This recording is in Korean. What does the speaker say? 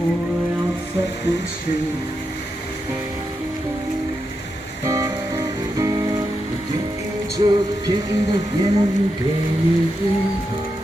else that would stay. Getting to picking the wind, baby.